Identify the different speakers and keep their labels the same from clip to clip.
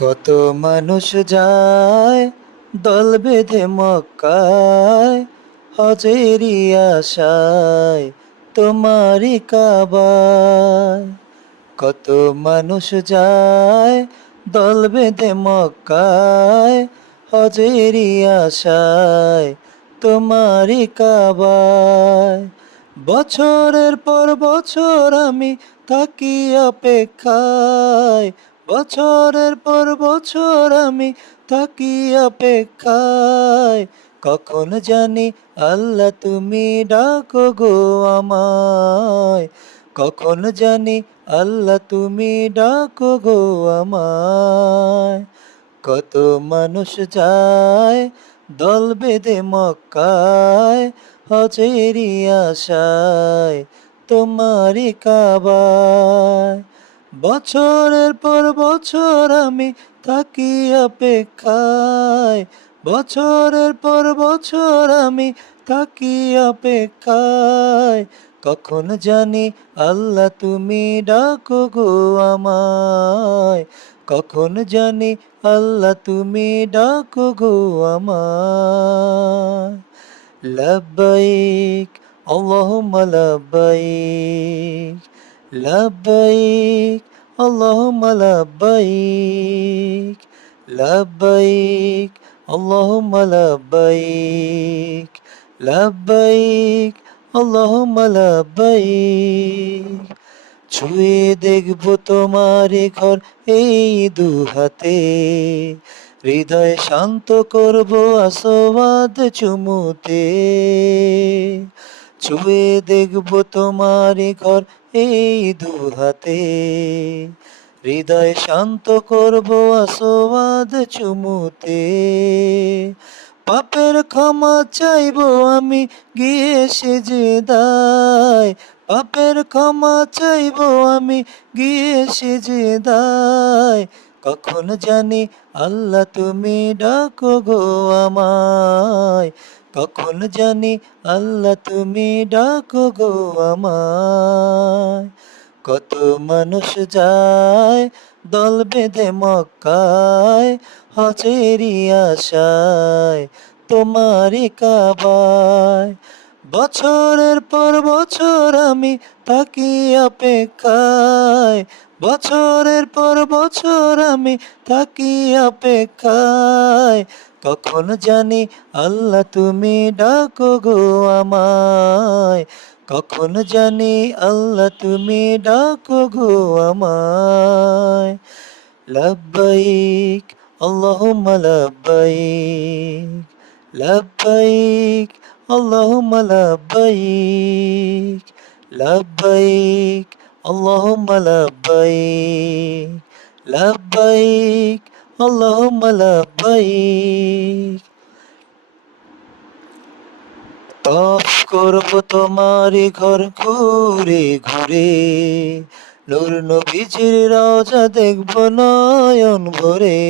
Speaker 1: কত মানুষ যায়, দল বেঁধে মক্কায় হজেরি আশায় তোমারি কাবায়। কত মানুষ যায়, দল বেঁধে মক্কায় হজেরি আশায় তোমারি কাবায়। বছরের পর বছর আমি থাকি অপেক্ষায় বছরের পর বছর আমি থাকি অপেক্ষায়। কখন জানি আল্লাহ তুমি ডাকো গো আমায়। কখন জানি আল্লাহ তুমি ডাকো গো আমায়। কত মানুষ যায় দল বেঁধে মক্কায় হজেরি আশায় তোমারি কাবায়। বছরের পর বছর আমি থাকি অপেক্ষায়। বছরের পর বছর আমি থাকি অপেক্ষায়। কখন জানি আল্লাহ তুমি ডাকো গো আমায়। কখন জানি আল্লাহ তুমি ডাকো গো আমায়। লব্বাইক, আল্লাহুম্মা লব্বাইক আল্লাহুম্মা লব্বাইক লব্বাইক আল্লাহুম্মা লব্বাইক লব্বাইক আল্লাহুম্মা লব্বাইক ছুঁয়ে দেখব তোমার ঘর এই দু হাতে। হৃদয় শান্ত করব আসবাদ চুমুতে। ছুঁয়ে দেখব তোমার ঘর, এই দু হাতে। হৃদয় শান্ত করব আসবাদ চুমুতে। পাপের ক্ষমা চাইব আমি গিয়ে সেজে দায়। পাপের ক্ষমা চাইব আমি গিয়ে সেজে দায়। কখন জানি আল্লাহ তুমি ডাকো গো আমায়। কখন জানি আল্লাহ তুমি ডাকো গো আমায়। কত মানুষ যায় দল বেঁধে মক্কায় হজেরি আশায় তোমারি কাবায়। বছরের পর বছর আমি থাকি অপেক্ষায় বছরের পর বছর আমি থাকি অপেক্ষায়। কখন জানি আল্লাহ তুমি ডাকো গো আমায়। কখন জানি আল্লাহ তুমি ডাকো গো আমায়। লব্বাইক, আল্লাহুম্মা লব্বাইক। লব্বাইক, আল্লাহুম্মা লব্বাইক। লব্বাইক আল্লাহুম্মা লব্বাইক লব্বাইক আল্লাহুম্মা লব্বাইক তফ করব তোমারই ঘর ঘুরে ঘুরে, নূর নবীজির রাজা দেখব নয়ন ভরে।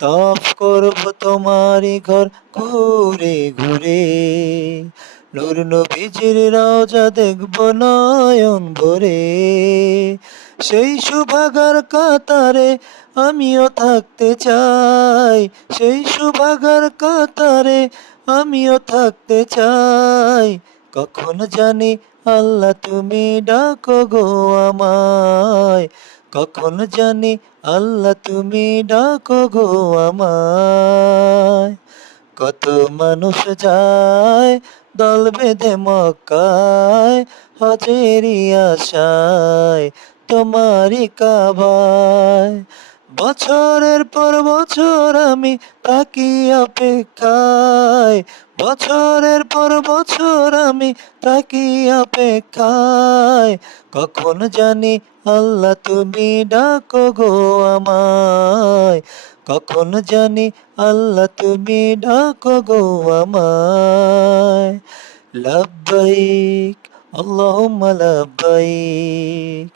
Speaker 1: তফ করব তোমারই ঘর ঘুরে ঘুরে নূর নবীজির রাজা দেখব নয়ন ভরে। সেই সুভাগার কাতারে আমিও থাকতে চাই। সেই সুভাগার কাতারে আমিও থাকতে চাই। কখন জানি আল্লাহ তুমি ডাকো গো আমায়। কখন জানি আল্লাহ তুমি ডাকো গো আমায়। কত মানুষ যায় দল বেঁধে মক্কায় হজেরি আশায় তোমারি কাবায়। বছরের পর বছর আমি থাকি অপেক্ষায়, বছরের পর বছর আমি থাকি অপেক্ষায়। কখন জানি আল্লাহ তুমি ডাকো গো আমায়, কখন জানি আল্লাহ তুমি ডাকো গো আমায়। লব্বাইক আল্লাহুম্মা লব্বাইক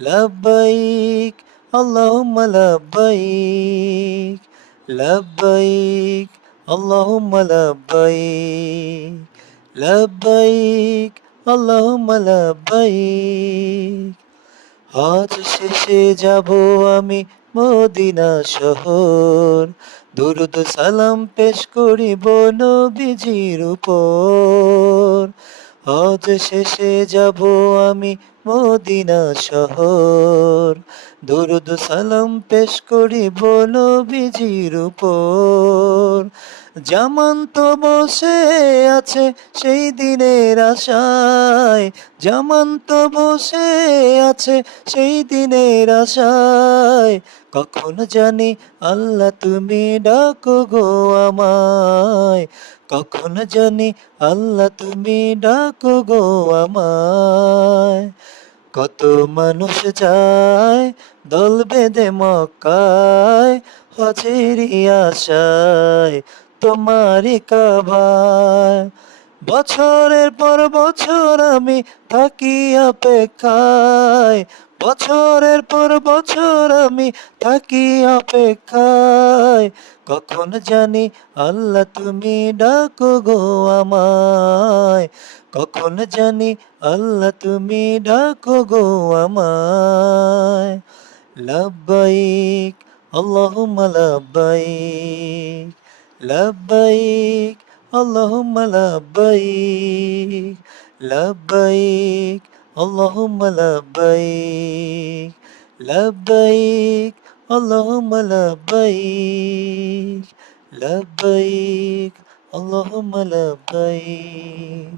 Speaker 1: লব্বাইক আল্লাহুম্মা লব্বাইক লব্বাইক আল্লাহুম্মা লব্বাইক লব্বাইক আল্লাহুম্মা লব্বাইক হজ শেষে যাব আমি মদিনা শহর। দুরুদ সালাম পেশ করিব নবীজির উপর। হজ শেষে যাব আমি মদিনা শহর। দুরুদ সালাম পেশ করিব নবীজির উপর। জামান তো বসে আছে সেই দিনের আশায়। জামান তো বসে আছে সেই দিনের আশায়। কখন জানি আল্লাহ তুমি ডাকো গো আমায়। কখন জানি আল্লাহ তুমি ডাকো গো আমায়। কত মানুষ যায়, দল বেঁধে মক্কায়, হজেরি আশায় তোমারই কাবায়। বছরের পর বছর আমি থাকি অপেক্ষায়, বছরের পর বছর আমি থাকি অপেক্ষায়। কখন জানি আল্লাহ তুমি ডাকো গো আমায় কখন জানি আল্লাহ তুমি ডাকো গো আমায়। লাব্বাইক, আল্লাহুম্মা লাব্বাইক লাব্বাইক, আল্লাহুম্মা লাব্বাইক লাব্বাইক, আল্লাহুম্মা লাব্বাইক লাব্বাইক, আল্লাহুম্মা লাব্বাইক লাব্বাইক, আল্লাহুম্মা লাব্বাইক।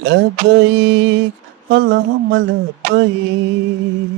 Speaker 1: লাব্বাইক আল্লাহুম্মা লাব্বাইক